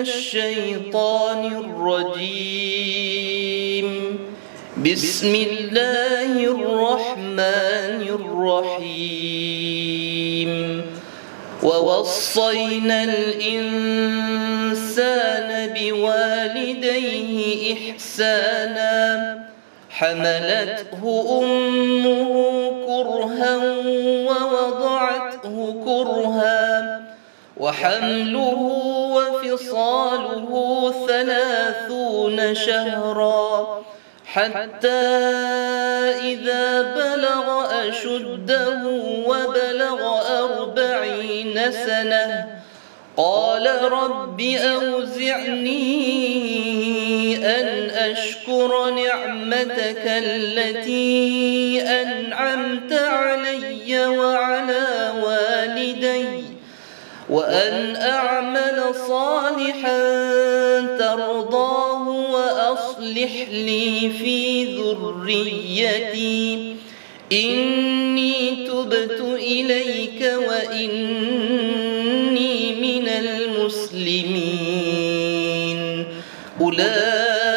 الشيطان الرجيم. بسم الله الرحمن الرحيم. ووصينا الإنسان بوالديه إحسانا حملته أمه كرها ووضعته كرها وحمله وفصاله 30 شهرا حتى إذا بلغ أشده وبلغ 40 سنة قال رب أوزعني أن أشكر نعمتك التي أنعمت علي وعلى والدي وأن أعمل صالحا ترضاه وأصلح لي في ذريتي إني تبت إليك وإني من المسلمين. أولئك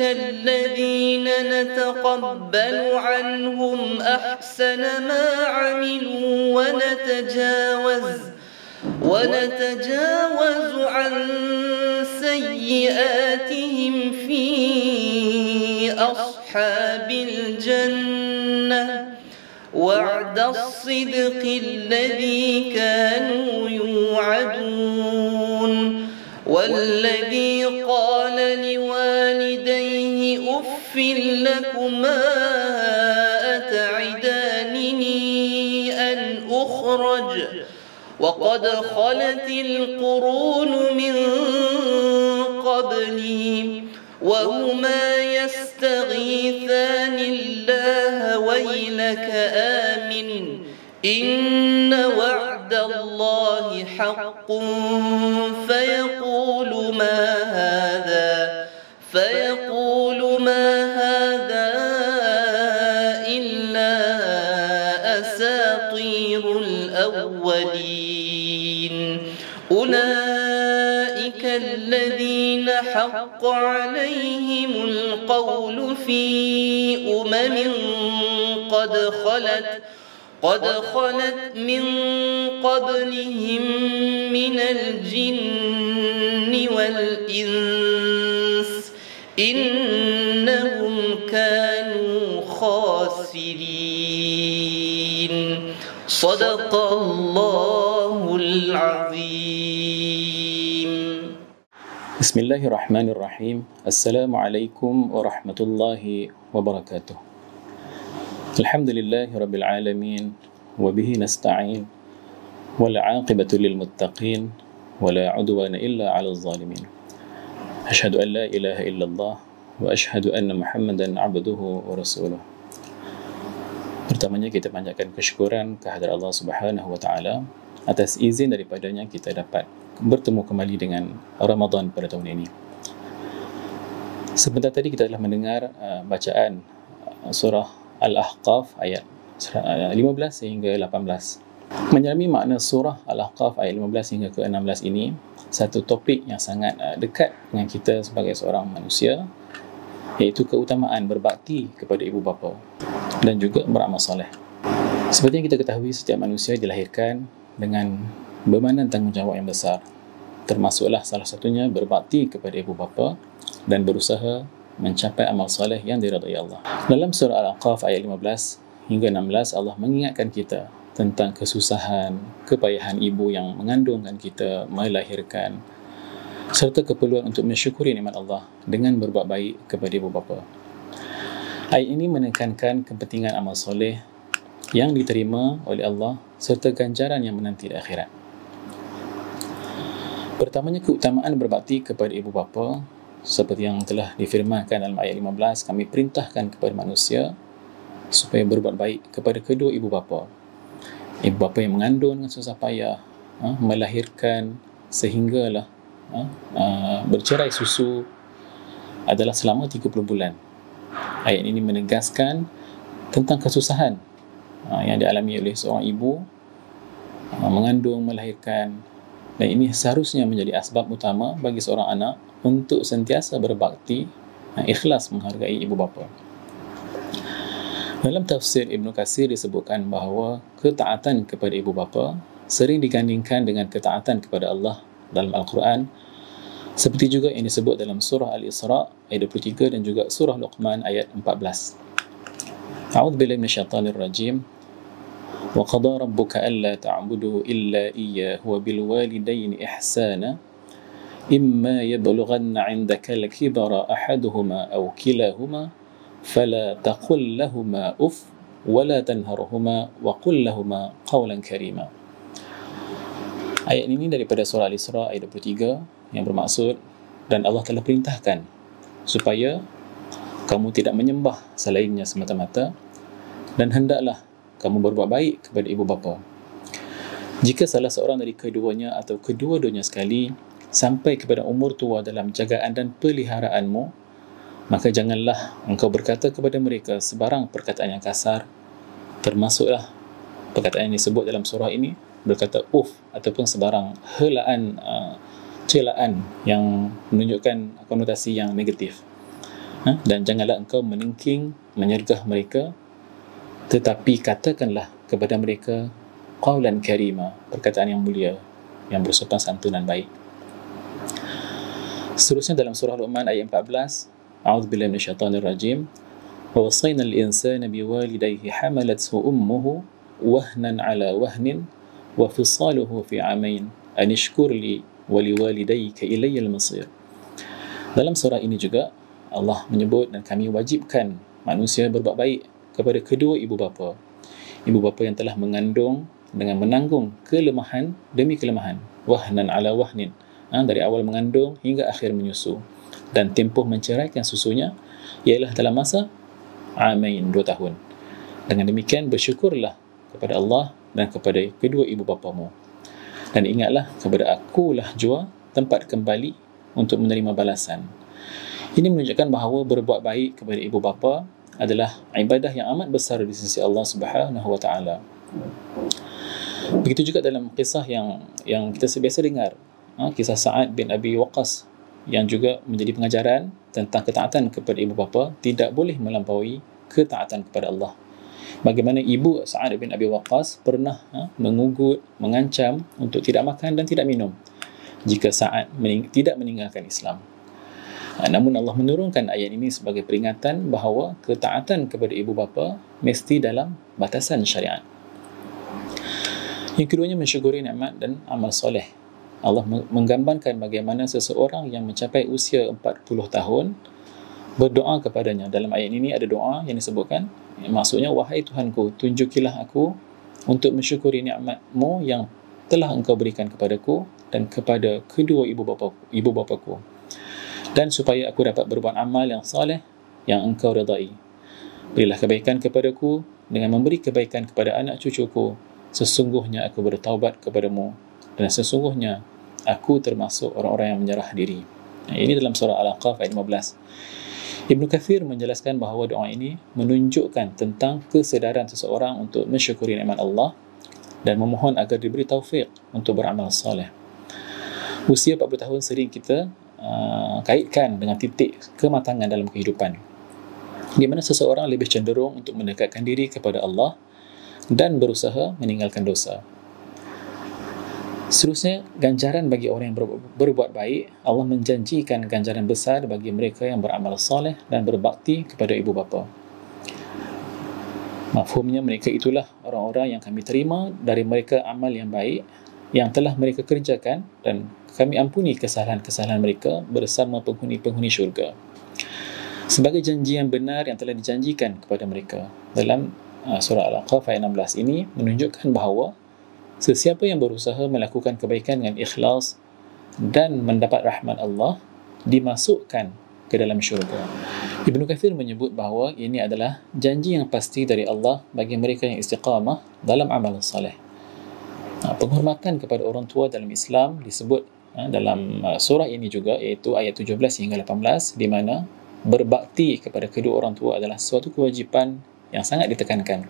الذين نتقبل عنهم أحسن ما عملوا ونتجاوز عن سيئاتهم في أصحاب الجنة وعد الصدق الذي كانوا يوعدون. والذي قال لوالديه أف لكما أتعدانني أن أخرج وقد خلت القرون من قبلي وهما يستغيثان الله ويلك آمن إن وعد الله حق فيقول ما هذا إلا أساطير الأولين. أولئك الذين حق عليهم القول في أمم قد خلت من قبلهم من الجن والإنس إنهم كانوا خاسرين. صدق الله العظيم. بسم الله الرحمن الرحيم. السلام عليكم ورحمة الله وبركاته. الحمد لله رب العالمين وبه نستعين والعاقبة للمتقين ولا عدوان إلا على الظالمين. أشهد أن لا إله إلا الله وأشهد أن محمدا عبده ورسوله. Pertamanya kita panjatkan kesyukuran kehadirat Allah Subhanahu wa taala atas izin daripadanya kita dapat bertemu kembali dengan Ramadan pada tahun ini. Sebentar tadi kita telah mendengar bacaan surah Al-Ahqaf ayat 15 hingga 18. Menyelami makna surah Al-Ahqaf ayat 15 hingga ke 16 ini satu topik yang sangat dekat dengan kita sebagai seorang manusia, iaitu keutamaan berbakti kepada ibu bapa dan juga beramal soleh. Seperti yang kita ketahui, setiap manusia dilahirkan dengan bermanan tanggungjawab yang besar, termasuklah salah satunya berbakti kepada ibu bapa dan berusaha mencapai amal soleh yang diridai Allah. Dalam surah Al-Ahqaf ayat 15 hingga 16, Allah mengingatkan kita tentang kesusahan, kepayahan ibu yang mengandungkan kita, melahirkan, serta keperluan untuk mensyukuri nikmat Allah dengan berbuat baik kepada ibu bapa. Ayat ini menekankan kepentingan amal soleh yang diterima oleh Allah serta ganjaran yang menanti di akhirat. Pertamanya, keutamaan berbakti kepada ibu bapa seperti yang telah difirmankan dalam ayat 15, kami perintahkan kepada manusia supaya berbuat baik kepada kedua ibu bapa. Ibu bapa yang mengandung dengan susah payah, melahirkan sehinggalah bercerai susu adalah selama 30 bulan. Ayat ini menegaskan tentang kesusahan yang dialami oleh seorang ibu mengandung, melahirkan Dan ini seharusnya menjadi asbab utama bagi seorang anak untuk sentiasa berbakti, ikhlas menghargai ibu bapa. Dalam tafsir Ibn Katsir disebutkan bahawa ketaatan kepada ibu bapa sering digandingkan dengan ketaatan kepada Allah dalam Al-Quran, seperti juga yang disebut dalam surah Al-Isra ayat 23 dan juga surah Luqman ayat 14. A'udzu billahi minasyaitonir rajim. Wa qada rabbuka alla ta'budu illa iyyahu wa bil walidayni ihsana imma yablughanna 'indaka al-kibara ahaduhuma aw kilahuma fala taqul lahumā uff wa la tanharhumā wa qul lahumā qawlan karīmā. Ayat ini daripada surah Al-Isra ayat 23 yang bermaksud, dan Allah telah perintahkan supaya kamu tidak menyembah selainnya semata-mata dan hendaklah kamu berbuat baik kepada ibu bapa. Jika salah seorang dari keduanya atau kedua-duanya sekali sampai kepada umur tua dalam jagaan dan peliharaanmu, maka janganlah engkau berkata kepada mereka sebarang perkataan yang kasar, termasuklah perkataan yang disebut dalam surah ini, berkata uff ataupun sebarang helaan, celaan yang menunjukkan konotasi yang negatif. Dan janganlah engkau menengking, menyergah mereka, tetapi katakanlah kepada mereka qawlan karima, perkataan yang mulia, yang bersopan santun dan baik. Seterusnya dalam surah Luqman ayat 14, A'udzu billahi minasyaitonir rajim. Wa wasaina al-insana biwalidayhi hamalathu ummuhu wahnan 'ala wahnin wa fisaluhu fi 'amain an ishkur li wa liwalidayka ilayya al-masir. Dalam surah ini juga Allah menyebut dan kami wajibkan manusia berbuat baik kepada kedua ibu bapa. Ibu bapa yang telah mengandung dengan menanggung kelemahan demi kelemahan. Wahnan ala wahnin. Dari awal mengandung hingga akhir menyusu. Dan tempoh menceraikan susunya ialah dalam masa amain, 2 tahun. Dengan demikian bersyukurlah kepada Allah dan kepada kedua ibu bapamu. Dan ingatlah kepada akulah jua tempat kembali untuk menerima balasan. Ini menunjukkan bahawa berbuat baik kepada ibu bapa adalah ibadah yang amat besar di sisi Allah Subhanahu wa taala. Begitu juga dalam kisah yang kita biasa dengar, kisah Sa'ad bin Abi Waqqas, yang juga menjadi pengajaran tentang ketaatan kepada ibu bapa tidak boleh melampaui ketaatan kepada Allah. Bagaimana ibu Sa'ad bin Abi Waqqas pernah mengugut, mengancam untuk tidak makan dan tidak minum jika Sa'ad tidak meninggalkan Islam. Namun Allah menurunkan ayat ini sebagai peringatan bahawa ketaatan kepada ibu bapa mesti dalam batasan syariat. Yang keduanya mensyukuri nikmat dan amal soleh. Allah menggambarkan bagaimana seseorang yang mencapai usia 40 tahun berdoa kepadanya. Dalam ayat ini ada doa yang disebutkan, maksudnya, wahai Tuhanku, tunjukilah aku untuk mensyukuri nikmat-Mu yang telah Engkau berikan kepadaku dan kepada kedua ibu bapaku, dan supaya aku dapat berbuat amal yang saleh yang Engkau redai. Berilah kebaikan kepadaku dengan memberi kebaikan kepada anak cucuku. Sesungguhnya aku bertaubat kepadamu dan sesungguhnya aku termasuk orang-orang yang menyerah diri. Ini dalam surah Al-Ahqaf ayat 15. Ibn Katsir menjelaskan bahawa doa ini menunjukkan tentang kesedaran seseorang untuk mensyukuri nikmat Allah dan memohon agar diberi taufik untuk beramal soleh. Usia 40 tahun sering kita kaitkan dengan titik kematangan dalam kehidupan, di mana seseorang lebih cenderung untuk mendekatkan diri kepada Allah dan berusaha meninggalkan dosa. Seterusnya, ganjaran bagi orang yang berbuat baik, Allah menjanjikan ganjaran besar bagi mereka yang beramal soleh dan berbakti kepada ibu bapa. Mafhumnya, mereka itulah orang-orang yang kami terima dari mereka amal yang baik yang telah mereka kerjakan dan kami ampuni kesalahan-kesalahan mereka bersama penghuni-penghuni syurga. Sebagai janji yang benar yang telah dijanjikan kepada mereka. Dalam surah Al-Ahqaf ayat 16 ini menunjukkan bahawa sesiapa yang berusaha melakukan kebaikan dengan ikhlas dan mendapat rahmat Allah dimasukkan ke dalam syurga. Ibn Katsir menyebut bahawa ini adalah janji yang pasti dari Allah bagi mereka yang istiqamah dalam amal saleh. Penghormatan kepada orang tua dalam Islam disebut dalam surah ini juga, iaitu ayat 17 hingga 18, di mana berbakti kepada kedua orang tua adalah suatu kewajipan yang sangat ditekankan.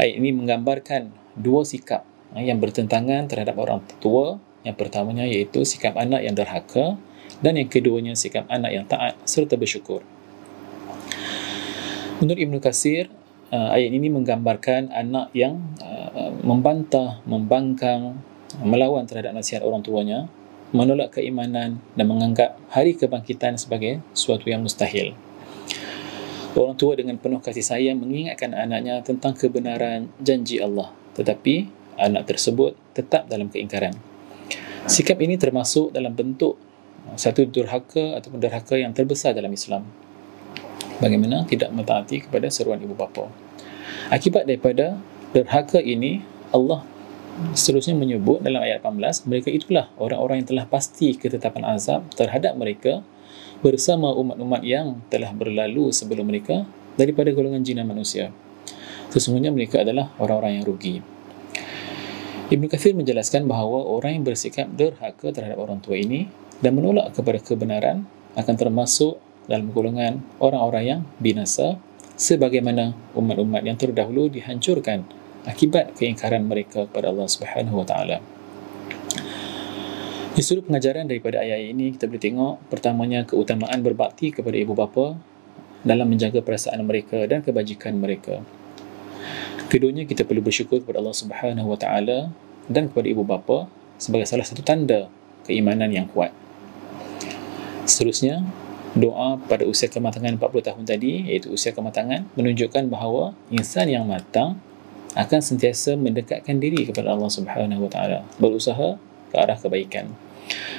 Ayat ini menggambarkan dua sikap yang bertentangan terhadap orang tua Yang pertamanya iaitu sikap anak yang derhaka, dan yang keduanya sikap anak yang taat serta bersyukur. Menurut Ibnu Katsir, ayat ini menggambarkan anak yang membantah, membangkang, melawan terhadap nasihat orang tuanya, menolak keimanan dan menganggap hari kebangkitan sebagai suatu yang mustahil. Orang tua dengan penuh kasih sayang mengingatkan anaknya tentang kebenaran janji Allah, tetapi anak tersebut tetap dalam keingkaran. Sikap ini termasuk dalam bentuk satu durhaka ataupun derhaka yang terbesar dalam Islam. Bagaimana tidak mentaati kepada seruan ibu bapa. Akibat daripada derhaka ini, Allah seterusnya menyebut dalam ayat 18, mereka itulah orang-orang yang telah pasti ketetapan azab terhadap mereka bersama umat-umat yang telah berlalu sebelum mereka daripada golongan jin dan manusia. Sesungguhnya mereka adalah orang-orang yang rugi. Ibnu Katsir menjelaskan bahawa orang yang bersikap derhaka terhadap orang tua ini dan menolak kepada kebenaran akan termasuk dalam golongan orang-orang yang binasa, sebagaimana umat-umat yang terdahulu dihancurkan akibat keingkaran mereka kepada Allah Subhanahu wa taala. Di sudut pengajaran daripada ayat ini, kita boleh tengok pertamanya keutamaan berbakti kepada ibu bapa dalam menjaga perasaan mereka dan kebajikan mereka. Keduanya, kita perlu bersyukur kepada Allah Subhanahu wa taala dan kepada ibu bapa sebagai salah satu tanda keimanan yang kuat. Seterusnya, doa pada usia kematangan 40 tahun tadi, iaitu usia kematangan, menunjukkan bahawa insan yang matang akan sentiasa mendekatkan diri kepada Allah Subhanahu wa taala, berusaha ke arah kebaikan.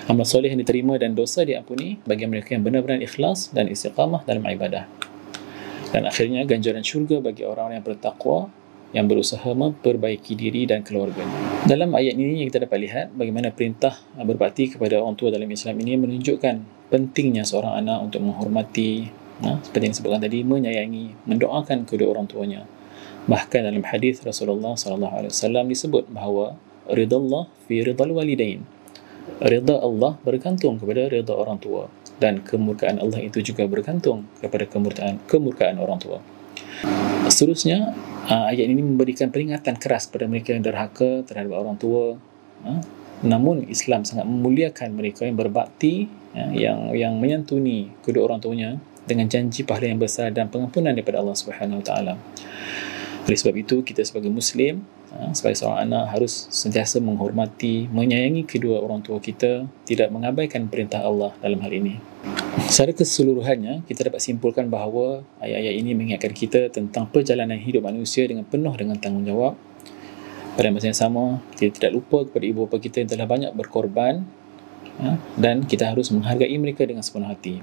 Amal soleh yang diterima dan dosa diampuni bagi mereka yang benar-benar ikhlas dan istiqamah dalam ibadah. Dan akhirnya ganjaran syurga bagi orang-orang yang bertakwa yang berusaha memperbaiki diri dan keluarganya. Dalam ayat ini kita dapat lihat bagaimana perintah berbakti kepada orang tua dalam Islam ini menunjukkan pentingnya seorang anak untuk menghormati, seperti yang disebutkan tadi, menyayangi, mendoakan kedua orang tuanya. Bahkan dalam hadis Rasulullah SAW disebut bahawa ridha Allah fi ridhal walidain. Ridha Allah bergantung kepada ridha orang tua, dan kemurkaan Allah itu juga bergantung kepada kemurkaan orang tua. Seterusnya, ayat ini memberikan peringatan keras kepada mereka yang derhaka terhadap orang tua. Namun Islam sangat memuliakan mereka yang berbakti, yang menyantuni kedua orang tuanya dengan janji pahala yang besar dan pengampunan daripada Allah Subhanahu wa taala. Oleh sebab itu, kita sebagai Muslim, sebagai seorang anak, harus sentiasa menghormati, menyayangi kedua orang tua kita, tidak mengabaikan perintah Allah dalam hal ini. Secara keseluruhannya, kita dapat simpulkan bahawa ayat-ayat ini mengingatkan kita tentang perjalanan hidup manusia dengan penuh dengan tanggungjawab. Pada masa yang sama, kita tidak lupa kepada ibu bapa kita yang telah banyak berkorban, dan kita harus menghargai mereka dengan sepenuh hati.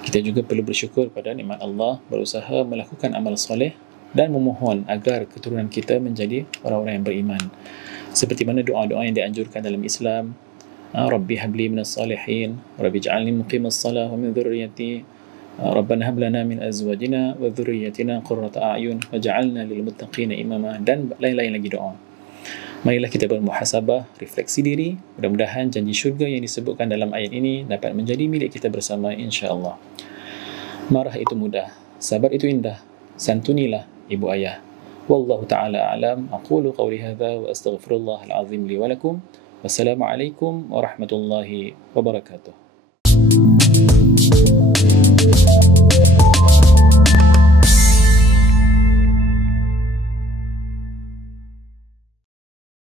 Kita juga perlu bersyukur pada nikmat Allah, berusaha melakukan amal soleh dan memohon agar keturunan kita menjadi orang-orang yang beriman. Seperti mana doa-doa yang dianjurkan dalam Islam, Rabbi habli minas salihin, Rabbi ja'alni muqimas salah wa min dhurriyyati, Rabbana hab lana min azwajina wa dhurriyyatina qurrata a'yun waj'alna lil muttaqina imama, dan lain-lain lagi doa. Marilah kita bermuhasabah, refleksi diri. Mudah-mudahan janji syurga yang disebutkan dalam ayat ini dapat menjadi milik kita bersama, insya-Allah. Marah itu mudah, sabar itu indah. Santunilah ibu ayah. Wallahu ta'ala a'lam. Aqulu qawli hadha wa astaghfirullah al-azim li wa lakum. Wassalamualaikum warahmatullahi wabarakatuh.